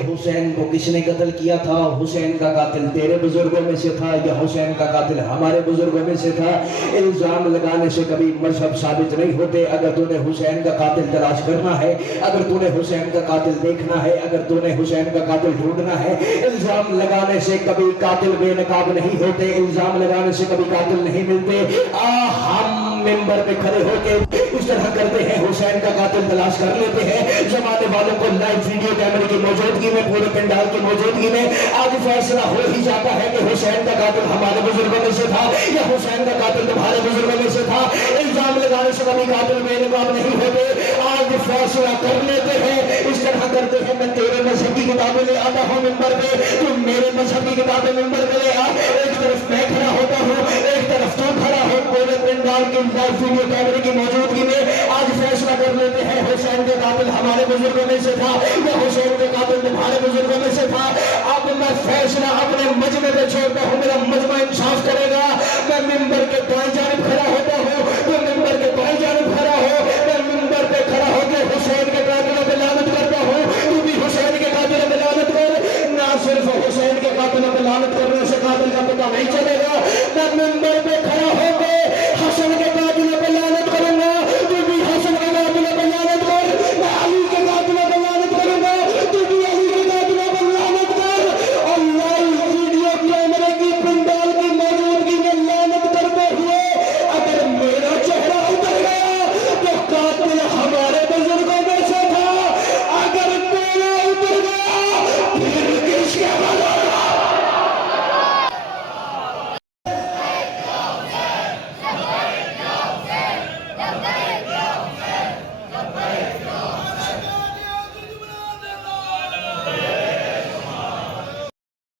हुसैन को किसने कत्ल किया था? हुसैन का कातिल तेरे बुजुर्गों में से था या हुसैन का कातिल हमारे बुजुर्गों में से था? इल्जाम लगाने से कभी मजहब साबित नहीं होते। अगर तूने हुसैन का कातिल तलाश करना है, अगर तूने हुसैन का कातिल देखना है, अगर तूने हुसैन का कातिल ढूंढना है, इल्जाम लगाने से कभी कातिल बेनकाब नहीं होते, इल्जाम लगाने से कभी कातिल नहीं मिलते। हम मिंबर पे खड़े होकर इस तरह करते हैं, हुसैन का कातिल तलाश कर लेते हैं। जमाने वालों को लाइव वीडियो कैमरे की मौजूदगी में, पूरे पंडाल की मौजूदगी में आज फैसला हो ही जाता है कि हुसैन का कातिल हमारे बुजुर्गों में से था या हुसैन का कातिल तुम्हारे बुजुर्गों में से था। इल्जाम लगाने से कभी कातिल बेनकाब नहीं होते। आज फैसला कर लेते हैं, इस तरह करते हैं। मैं तेरे मजहब की किताबें ले आता हूँ मिंबर पे, तुम मेरे मजहब की किताबें मिंबर पे ले आ। एक तरफ मैं खड़ा होता हूँ, एक तरफ तू खड़ा हो, पूरे पंडाल की लाइव वीडियो कैमरे की मौजूदगी में आज फैसला कर लेते हैं हुसैन का कातिल हमारे बुजुर्गों में से था या हुसैन का कातिल तुम्हारे बुजुर्गों में से था। अब मैं फैसला अपने मजमे पे छोड़ता हूँ, मेरा मजमा इंसाफ करेगा।